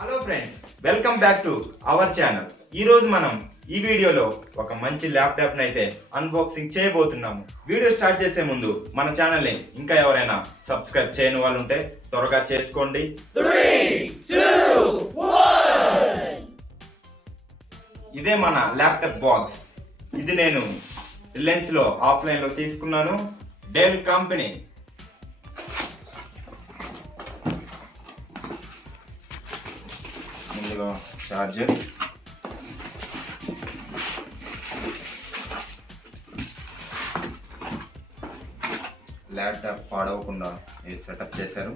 Hello friends, welcome back to our channel. ఈరోజు మనం ఈ వీడియోలో ఒక మంచి ల్యాప్టాప్ని అయితే అన్బాక్సింగ్ చేయబోతున్నాము. వీడియో స్టార్ట్ చేసే ముందు మన ఛానల్ని ఇంకా ఎవరైనా సబ్స్క్రైబ్ చేయని వాళ్ళు ఉంటే త్వరగా చేసుకోండి. 3, 2, 1. ఇదే మన ల్యాప్టాప్ బాక్స్. ఇది నేను రిలయన్స్లో ఆఫ్లైన్లో తీసుకున్నాను. Dell company. ముందుగా చార్జర్, ల్యాప్టాప్ పాడవకుండా ఇది సెటప్ చేశారు.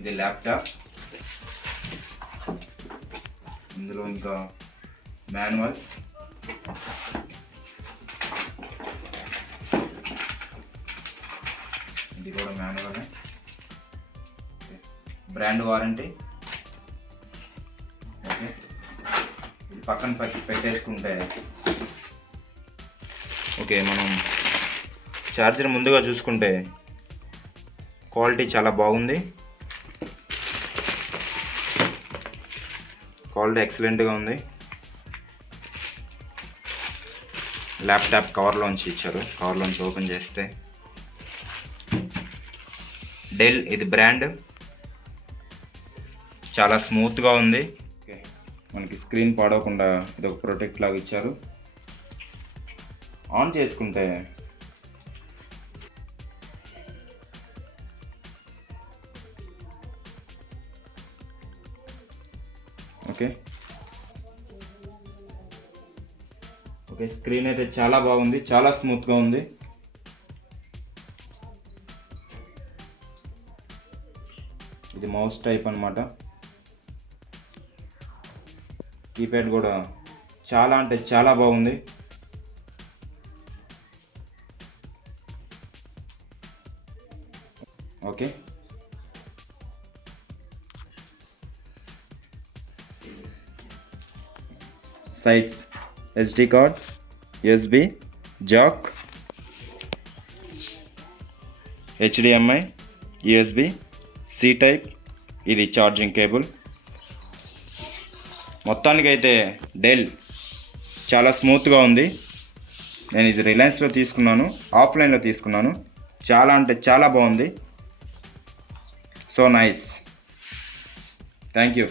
ఇది ల్యాప్టాప్. ఇందులో ఇంకా మాన్యువల్స్, ఇది కూడా మాన్యువల్. Brand warranty. ఓకే, ఇది పక్కన పెట్టేసుకుంటే ఓకే. మనం ఛార్జర్ ముందుగా చూసుకుంటే క్వాలిటీ చాలా బాగుంది. క్వాలిటీ ఎక్సలెంట్గా ఉంది. ల్యాప్టాప్ కవర్లోంచి ఇచ్చారు. కవర్లోంచి ఓపెన్ చేస్తే డెల్, ఇది బ్రాండ్. చాలా స్మూత్గా ఉంది. ఓకే, మనకి స్క్రీన్ పాడవకుండా ఇది ఒక ప్రొటెక్ట్ లాగా ఇచ్చారు. ఆన్ చేసుకుంటే ఓకే ఓకే స్క్రీన్ అయితే చాలా బాగుంది, చాలా స్మూత్గా ఉంది. ఇది మౌస్ టైప్ అన్నమాట. కీప్యాడ్ కూడా చాలా అంటే చాలా బాగుంది. Okay, sides SD card, USB, Jack, HDMI, USB, C type. ఇది ఛార్జింగ్ కేబుల్. మొత్తానికైతే డెల్ చాలా స్మూత్గా ఉంది. నేను ఇది రిలయన్స్లో తీసుకున్నాను, ఆఫ్లైన్లో తీసుకున్నాను. చాలా అంటే చాలా బాగుంది. So nice. Thank you.